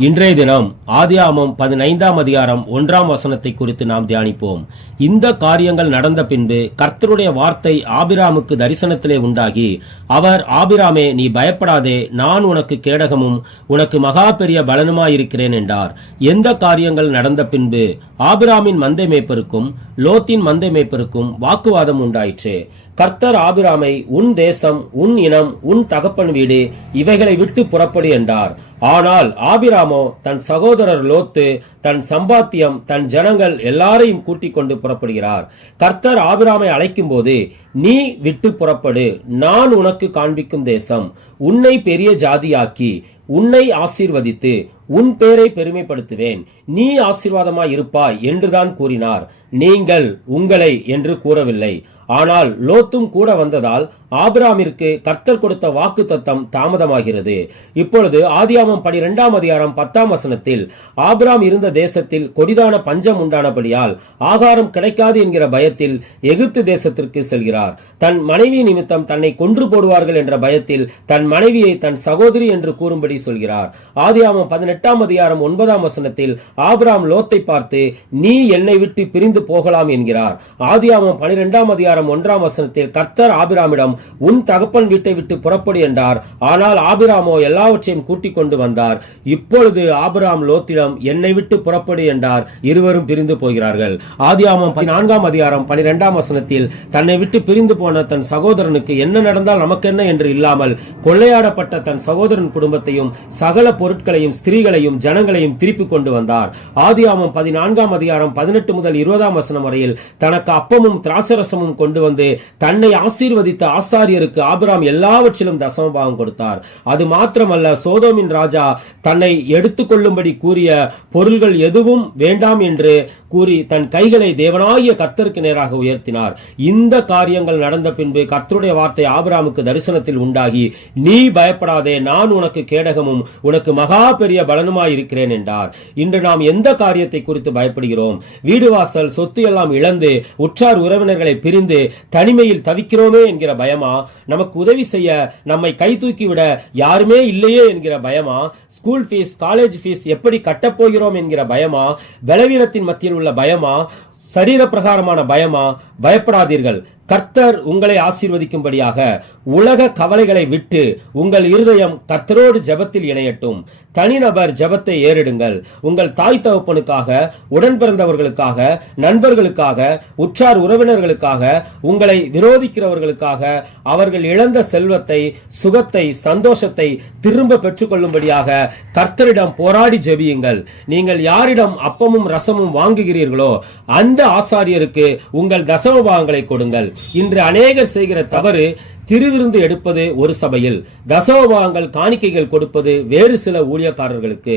இன்றைய தினம் ஆதியாகமம் 15ஆம் அதிகாரம் 1ஆம் வசனத்தை குறித்து நாம் தியானிப்போம். இந்த காரியங்கள் நடந்த பின்பு கர்த்தருடைய வார்த்தை ஆபிராமுக்கு தரிசனத்திலே உண்டாகி, அவர், ஆபிராமே, நீ பயப்படாதே, நான் உனக்கு கேடகமும் உனக்கு மகா பெரிய பலனுமாயிருக்கிறேன் என்றார். எந்த காரியங்கள் நடந்த பின்பு ஆபிராமின் மந்தை மேய்ப்பருக்கும் லோத்தின் மந்தை மேய்ப்பருக்கும் வாக்குவாதம் உண்டாயிற்று. கர்த்தர் ஆபிராமை, உன் தேசம், உன் இனம், உன் தகப்பன் வீடு இவைகளை விட்டு புறப்படு என்றார். ஆனால் ஆபிராமோ தன் சகோதரர் லோத்து, தன் சம்பாத்தியம், தன் ஜனங்கள் எல்லாரையும் கூட்டிக் கொண்டு புறப்படுகிறார். கர்த்தர் ஆபிராமை அழைக்கும் போது, நீ விட்டு புறப்படு, நான் உனக்கு காண்பிக்கும் தேசம், உன்னை பெரிய ஜாதியாக்கி உன்னை ஆசீர்வதித்து உன் பேரை பெருமைப்படுத்துவேன், நீ ஆசீர்வாதமாய் இருப்பாய் என்றுதான் கூறினார். நீங்கள் உங்களை என்று கூறவில்லை. ஆனால் லோத்தும் கூட வந்ததால் ஆபிராமிற்கு கர்த்தர் கொடுத்த வாக்கு தத்தம் தாமதமாகிறது. இப்பொழுது ஆதியாகமம் 12ஆம் அதிகாரம் 10ஆம் வசனத்தில், ஆபிராம் இருந்த தேசத்தில் கொடிதான பஞ்சம் உண்டானபடியால் ஆகாரம் கிடைக்காது என்கிற பயத்தில் எகிப்து தேசத்திற்கு செல்கிறார். தன் மனைவி நிமித்தம் தன்னை கொன்று போடுவார்கள் என்ற பயத்தில் தன் மனைவியை தன் சகோதரி என்று கூறும்படி சொல்கிறார். ஆதியாகமம் 18ஆம் அதிகாரம் 9ஆம் வசனத்தில் ஆபிராம் லோத்தை பார்த்து, நீ என்னை விட்டு பிரிந்து போகலாம் என்கிறார். ஆதியாகமம் 12ஆம் அதிகாரம் 1ஆம் வசனத்தில் கர்த்தர் ஆபிராமிடம், உன் தகப்பன் வீட்டை விட்டு புறப்படு என்றார். ஆனால் ஆபிராமோ எல்லாவற்றையும் கூட்டிக் கொண்டு வந்தார். இப்பொழுது ஆபிராம் லோத்திடம், என்னை விட்டு புறப்படு என்றார். இருவரும் பிரிந்து போகிறார்கள். ஆதியாகமம் 14ஆம் அதிகாரம் 12ஆம் வசனத்தில் தன்னை விட்டு பிரிந்து போன தன் சகோதரனுக்கு என்ன நடந்தால் நமக்கென்ன என்று இல்லாமல் கொள்ளையாடப்பட்ட தன் சகோதரன் குடும்பத்தையும் சகல பொருட்களையும் ஸ்திரீகளையும் ஜனங்களையும் திருப்பிக் கொண்டு வந்தார். ஆதியாகமம் 14ஆம் அதிகாரம் 18 முதல் 20ஆம் வசனம் வரையில் தனக்கு அப்பமும் திராட்சரசமும் கொண்டு வந்து தன்னை ஆசீர்வதித்த ஆசாரியருக்கு ஆபிராம் எல்லாவற்றிலும் தசமபாகம் கொடுத்தார். அது மாத்திரமல்ல, சோதோமின் ராஜா தன்னை எடுத்துக் கொள்ளும்படி கூறிய பொருள்கள் எதுவும் வேண்டாம் என்று கூறி தன் கைகளை தேவனாகிய கர்த்தருக்கு நேராக உயர்த்தினார். இந்த காரியங்கள் நடந்த பின்பு கர்த்தருடைய வார்த்தை ஆபிராமுக்கு தரிசனத்தில் உண்டாகி, நீ பயப்படாதே, நான் உனக்கு கேடகமும் உனக்கு மகா பெரிய பலனுமாய் இருக்கிறேன் என்றார். இன்று நாம் எந்த காரியத்தை குறித்து பயப்படுகிறோம்? வீடு வாசல் சொத்து எல்லாம் இழந்து உற்றார் உறவினர்களை பிரிந்து தனிமையில் தவிக்கிறோமே என்கிற பயமா? நமக்கு உதவி செய்ய நம்மை கை தூக்கிவிட யாருமே இல்லையே என்கிற பயமா? ஸ்கூல் ஃபீஸ், காலேஜ் ஃபீஸ் எப்படி கட்டப்போகிறோம் என்கிற பயமா? பலவீனத்தின் மத்தியில் உள்ள பயமா? சரீர பிரகாரமான பயமா? பயப்படாதீர்கள். கர்த்தர் உங்களை ஆசீர்வதிக்கும்படியாக உலக கவலைகளை விட்டு உங்கள் இருதயம் கர்த்தரோடு ஜெபத்தில் இணையட்டும். தனிநபர் ஜெபத்தை ஏறிடுங்கள். உங்கள் தாய் தகப்பனுக்காக, உடன் பிறந்தவர்களுக்காக, நண்பர்களுக்காக, உற்றார் உறவினர்களுக்காக, உங்களை விரோதிக்கிறவர்களுக்காக, அவர்கள் இழந்த செல்வத்தை, சுகத்தை, சந்தோஷத்தை திரும்ப பெற்றுக்கொள்ளும்படியாக கர்த்தரிடம் போராடி ஜெபியுங்கள். நீங்கள் யாரிடம் அப்பமும் ரசமும் வாங்குகிறீர்களோ அந்த ஆசாரியருக்கு உங்கள் தசமபாகங்களை கொடுங்கள். இன்று அநேகர் செய்கிற தவறு, திருவிருந்து எடுப்பது ஒரு சபையில், தசமபாகங்கள் காணிக்கைகள் கொடுப்பது வேறு சில ஊழியக்காரர்களுக்கு.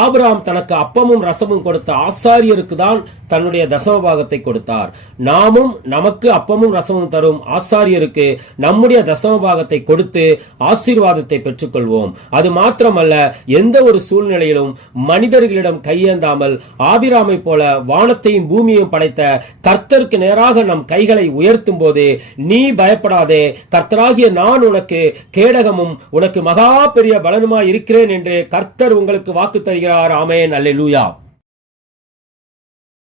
ஆபிராம் தனக்கு அப்பமும் ரசமும் கொடுத்த ஆசாரியருக்கு தான் தன்னுடைய தசமபாகத்தை கொடுத்தார். நாமும் நமக்கு அப்பமும் ரசமும் தரும் ஆசாரியருக்கு நம்முடைய தசமபாகத்தை கொடுத்து ஆசீர்வாதத்தை பெற்றுக்கொள்வோம். அது மாத்திரமல்ல, எந்த ஒரு சூழ்நிலையிலும் மனிதர்களிடம் கையேந்தாமல் ஆபிராமை போல வானத்தையும் பூமியையும் படைத்த கர்த்தருக்கு நேராக நம் கைகளை உயர்த்தும் போது, நீ பயப்படாதே, கர்த்தராகிய நான் உனக்கு கேடகமும் உனக்கு மகா பெரிய பலனுமாய் இருக்கிறேன் என்று கர்த்தர் உங்களுக்கு வாக்கு தருகிறார். ஆமென், அல்லேலூயா.